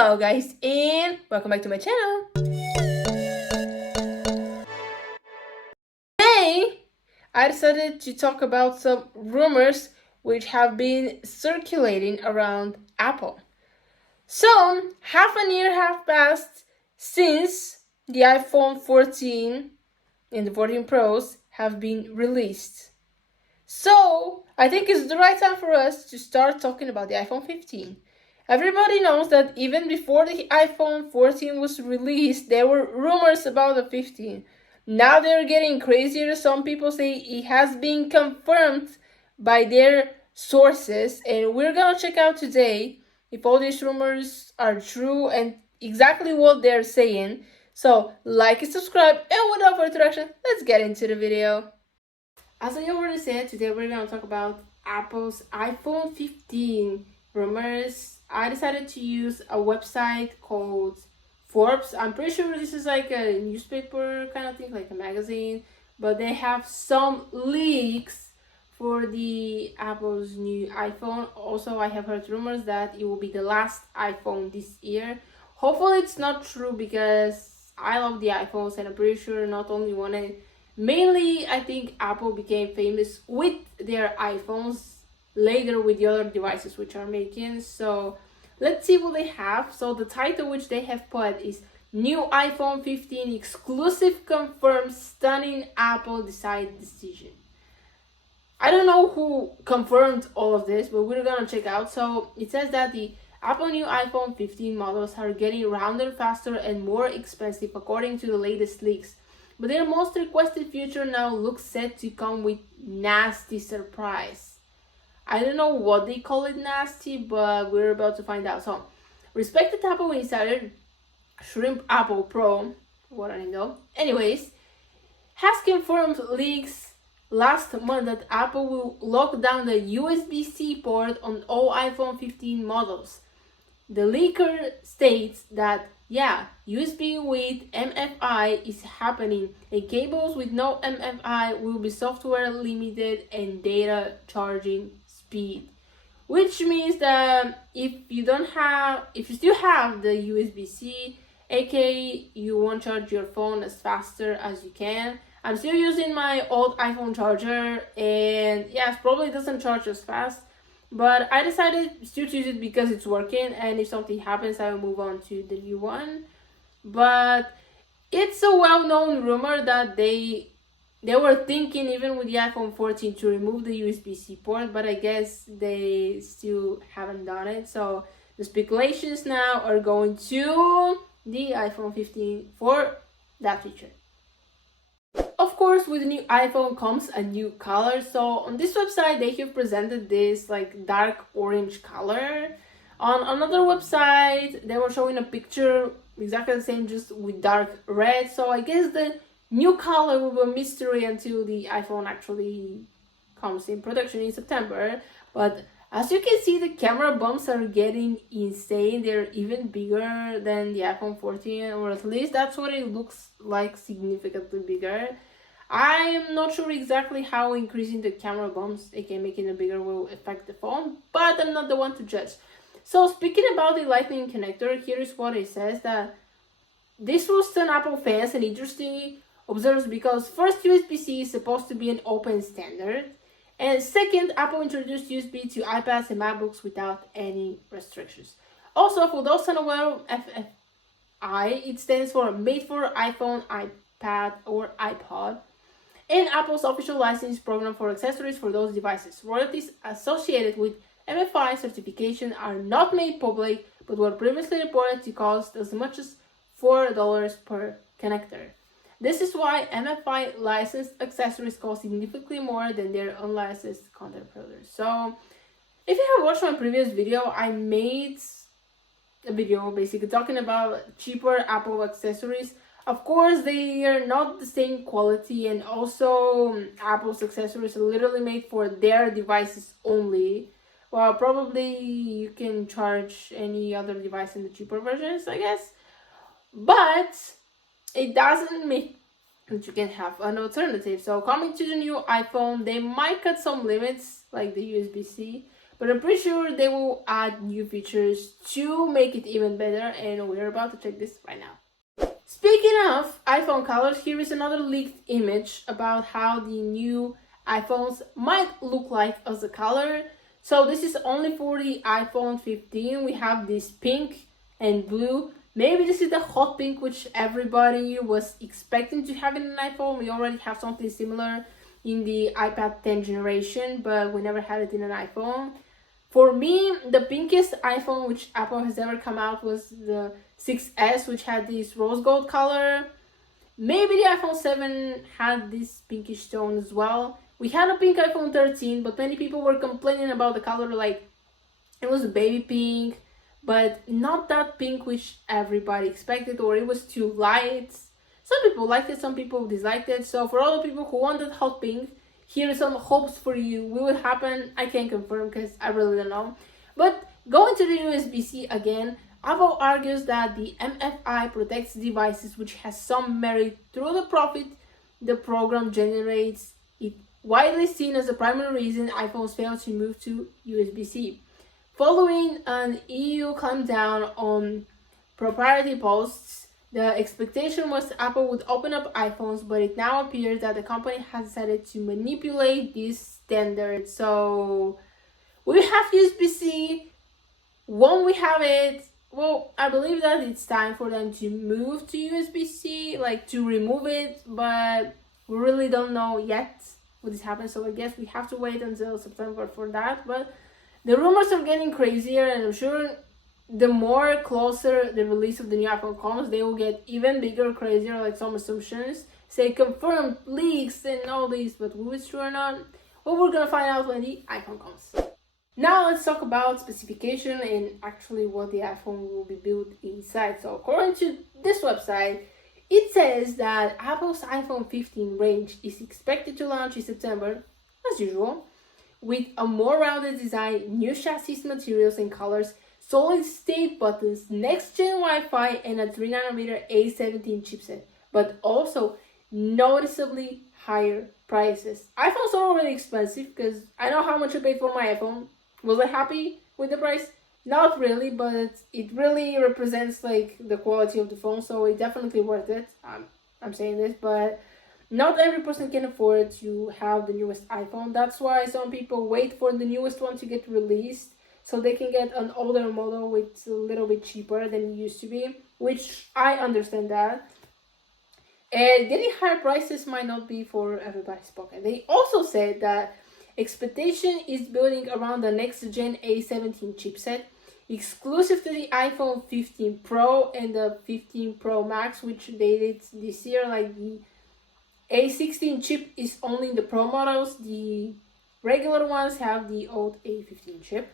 Hello guys, and welcome back to my channel. Today I decided to talk about some rumors which have been circulating around Apple. So half a year have passed since the iPhone 14 and the 14 Pros have been released. So I think it's the right time for us to start talking about the iPhone 15. Everybody knows that even before the iPhone 14 was released, there were rumors about the 15. Now they're getting crazier. Some people say it has been confirmed by their sources, and we're gonna check out today if all these rumors are true and exactly what they're saying. So like and subscribe, and without further introduction, let's get into the video. As I already said, today we're going to talk about Apple's iPhone 15 rumors. I decided to use a website called Forbes. I'm pretty sure this is like a newspaper kind of thing, like a magazine, but they have some leaks for the Apple's new iPhone. Also, I have heard rumors that it will be the last iPhone this year. Hopefully it's not true because I love the iPhones and I'm pretty sure not only one. Mainly, I think Apple became famous with their iPhones, later with the other devices which are making. So let's see what they have. So the title which they have put is New iPhone 15 Exclusive Confirms Stunning Apple Decide Decision. I don't know who confirmed all of this, but we're gonna check out. So it says that the Apple new iPhone 15 models are getting rounder, faster, and more expensive according to the latest leaks. But their most requested feature now looks set to come with nasty surprise. I don't know what they call it nasty, but we're about to find out. So, respected Apple insider, Shrimp Apple Pro, what I know, anyways, has confirmed leaks last month that Apple will lock down the USB-C port on all iPhone 15 models. The leaker states that USB with MFI is happening, and cables with no MFI will be software limited and data charging speed. Which means that if you still have the USB-C, aka you won't charge your phone as faster as you can. I'm still using my old iPhone charger, and yes, probably doesn't charge as fast. But I decided still to use it because it's working, and if something happens, I will move on to the new one. But it's a well-known rumor that they were thinking, even with the iPhone 14, to remove the USB-C port, but I guess they still haven't done it. So the speculations now are going to the iPhone 15 for that feature. Of course, with the new iPhone comes a new color. So on this website, they have presented this like dark orange color. On another website, they were showing a picture exactly the same, just with dark red. So I guess the new color will be a mystery until the iPhone actually comes in production in September. But as you can see, the camera bumps are getting insane. They're even bigger than the iPhone 14, or at least that's what it looks like, significantly bigger. I am not sure exactly how increasing the camera bumps, aka making it bigger, will affect the phone, but I'm not the one to judge. So speaking about the Lightning connector, here is what it says, that this will stun Apple fans and industry observers because first, USB-C is supposed to be an open standard, and second, Apple introduced USB to iPads and MacBooks without any restrictions. Also, for those unaware of FFI, it stands for Made for iPhone, iPad, or iPod, and Apple's official license program for accessories for those devices. Royalties associated with MFI certification are not made public, but were previously reported to cost as much as $4 per connector. This is why MFI licensed accessories cost significantly more than their unlicensed content providers. So, if you have watched my previous video, I made a video basically talking about cheaper Apple accessories. Of course, they are not the same quality, and also Apple's accessories are literally made for their devices only. Well, probably you can charge any other device in the cheaper versions, I guess. But it doesn't mean that you can have an alternative. So coming to the new iPhone, they might cut some limits like the USB-C, but I'm pretty sure they will add new features to make it even better, and we're about to check this right now. Speaking of iPhone colors, here is another leaked image about how the new iPhones might look like as a color. So this is only for the iPhone 15. We have this pink and blue. Maybe this is the hot pink which everybody was expecting to have in an iPhone. We already have something similar in the iPad 10 generation, but we never had it in an iPhone. For me, the pinkest iPhone which Apple has ever come out was the 6S, which had this rose gold color. Maybe the iPhone 7 had this pinkish tone as well. We had a pink iPhone 13, but many people were complaining about the color, like it was a baby pink, but not that pink which everybody expected, or it was too light. Some people liked it, some people disliked it. So for all the people who wanted hot pink, here are some hopes for you. Will it happen? I can't confirm because I really don't know. But going to the USB-C again, Apple argues that the MFI protects devices, which has some merit through the profit the program generates. It widely seen as the primary reason iPhones fail to move to USB-C. Following an EU clampdown on proprietary posts, the expectation was Apple would open up iPhones, but it now appears that the company has decided to manipulate these standards. So we have USB-C. Won't we have it? Well, I believe that it's time for them to move to USB-C, like to remove it, but we really don't know yet what is happening. So I guess we have to wait until September for that. But the rumors are getting crazier, and I'm sure the more closer the release of the new iPhone comes, they will get even bigger, crazier, like some assumptions say confirmed leaks and all these, but will it's true or not? Well, we're gonna find out when the iPhone comes. Now let's talk about specification and actually what the iPhone will be built inside. So according to this website, it says that Apple's iPhone 15 range is expected to launch in September, as usual, with a more rounded design, new chassis materials and colors, solid-state buttons, next-gen Wi-Fi, and a 3nm A17 chipset, but also noticeably higher prices. iPhones are already expensive because I know how much I paid for my iPhone. Was I happy with the price? Not really, but it really represents like the quality of the phone, so it's definitely worth it. I'm saying this, but not every person can afford to have the newest iPhone. That's why some people wait for the newest one to get released, so they can get an older model which is a little bit cheaper than it used to be, which I understand that. And getting higher prices might not be for everybody's pocket. They also said that expectation is building around the next-gen A17 chipset, exclusive to the iPhone 15 Pro and the 15 Pro Max, which they did this year. Like the A16 chip is only in the Pro models. The regular ones have the old A15 chip.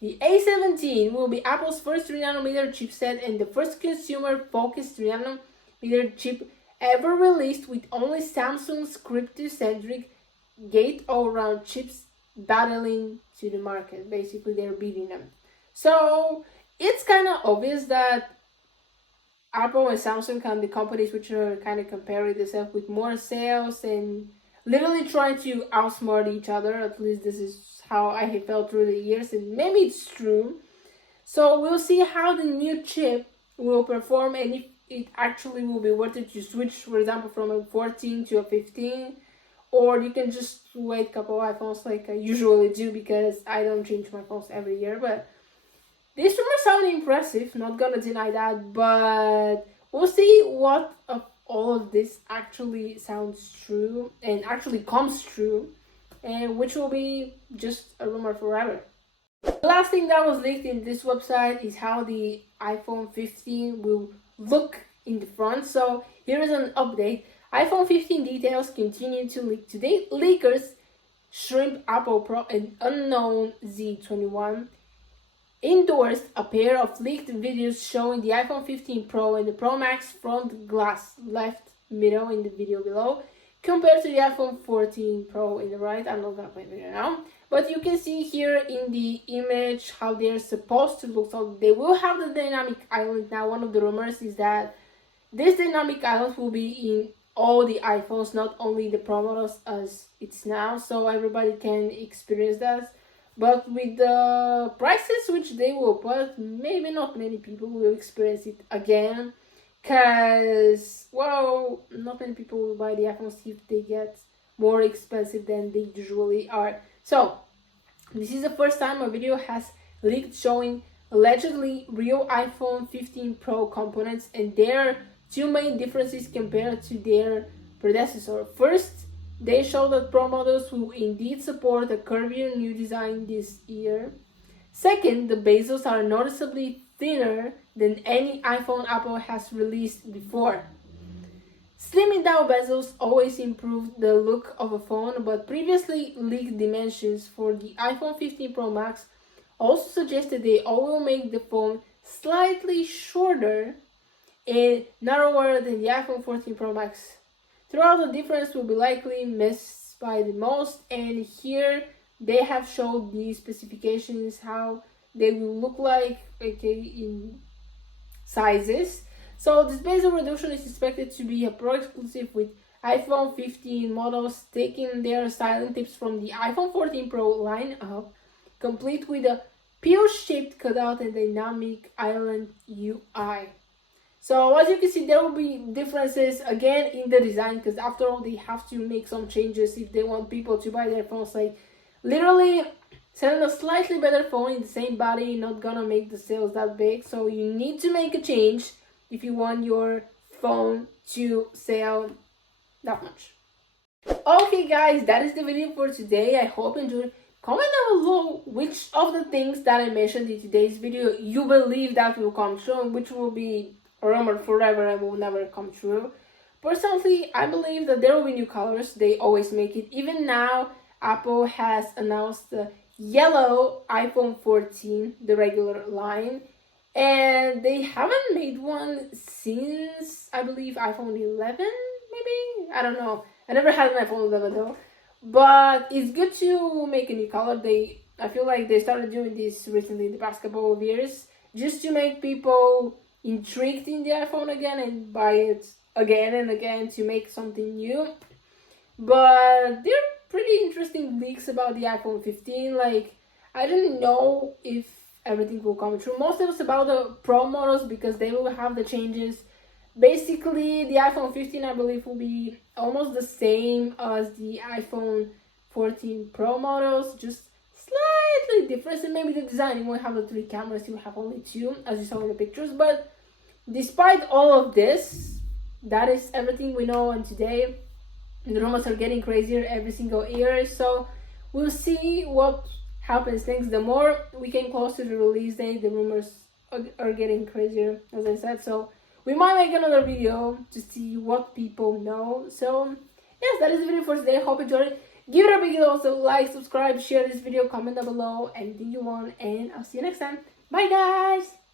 The A17 will be Apple's first 3nm chipset and the first consumer-focused 3nm chip ever released, with only Samsung's crypto-centric gate-all-around chips battling to the market. Basically, they're beating them. So it's kind of obvious that Apple and Samsung can be companies which are kind of comparing themselves with more sales and literally trying to outsmart each other. At least this is how I have felt through the years, and maybe it's true. So we'll see how the new chip will perform and if it actually will be worth it to switch, for example, from a 14 to a 15, or you can just wait a couple iPhones like I usually do, because I don't change my phones every year. But these rumors sound impressive, not gonna deny that, but we'll see what of all of this actually sounds true and actually comes true, and which will be just a rumor forever. The last thing that was leaked in this website is how the iPhone 15 will look in the front. So here is an update. iPhone 15 details continue to leak. Today, leakers Shrimp Apple Pro and unknown Z21 endorsed a pair of leaked videos showing the iPhone 15 Pro and the Pro Max front glass left middle in the video below, compared to the iPhone 14 Pro in the right. I'm not gonna play the video now, but you can see here in the image how they're supposed to look. So they will have the dynamic island. Now, one of the rumors is that this dynamic island will be in all the iPhones, not only the Pro models as it's now, so everybody can experience that. but with the prices which they will put, maybe not many people will experience it again, because, well, not many people will buy the iPhones if they get more expensive than they usually are. So this is the first time a video has leaked showing allegedly real iPhone 15 Pro components, and there are two main differences compared to their predecessor. First, they show that Pro models will indeed support a curvier new design this year. Second, the bezels are noticeably thinner than any iPhone Apple has released before. Slimming down bezels always improved the look of a phone, but previously leaked dimensions for the iPhone 15 Pro Max also suggested they all will make the phone slightly shorter and narrower than the iPhone 14 Pro Max. Throughout, the difference will be likely missed by the most, and here they have showed the specifications how they will look like, okay, in sizes. So this bezel reduction is expected to be a Pro exclusive, with iPhone 15 models taking their styling tips from the iPhone 14 Pro lineup, complete with a pill-shaped cutout and dynamic island UI. So as you can see, there will be differences again in the design, because after all, they have to make some changes if they want people to buy their phones. Like, literally selling a slightly better phone in the same body not gonna make the sales that big. So you need to make a change if you want your phone to sell that much. Okay guys, that is the video for today. I hope you enjoyed. Comment down below which of the things that I mentioned in today's video you believe that will come true, and which will be a rumor forever and will never come true. Personally, I believe that there will be new colors. They always make it. Even now, Apple has announced the yellow iPhone 14, the regular line, and they haven't made one since, I believe, iPhone 11, maybe? I don't know. I never had an iPhone 11 though. But it's good to make a new color. I feel like they started doing this recently, the past couple of years, just to make people intrigued in the iPhone again and buy it again and again to make something new. But there are pretty interesting leaks about the iPhone 15. Like, I don't know if everything will come true. Most of it's about the Pro models, because they will have the changes. Basically, the iPhone 15, I believe, will be almost the same as the iPhone 14 Pro models, just slightly different. And maybe the design, you won't have the 3 cameras, you have only 2, as you saw in the pictures. But despite all of this, that is everything we know on today. The rumors are getting crazier every single year, so we'll see what happens. Thanks, the more we came close to the release date, the rumors are getting crazier, as I said. So we might make another video to see what people know. So yes, that is the video for today. Hope you enjoyed it. Give it a big also, like, subscribe, share this video, comment down below anything you want, and I'll see you next time. Bye guys.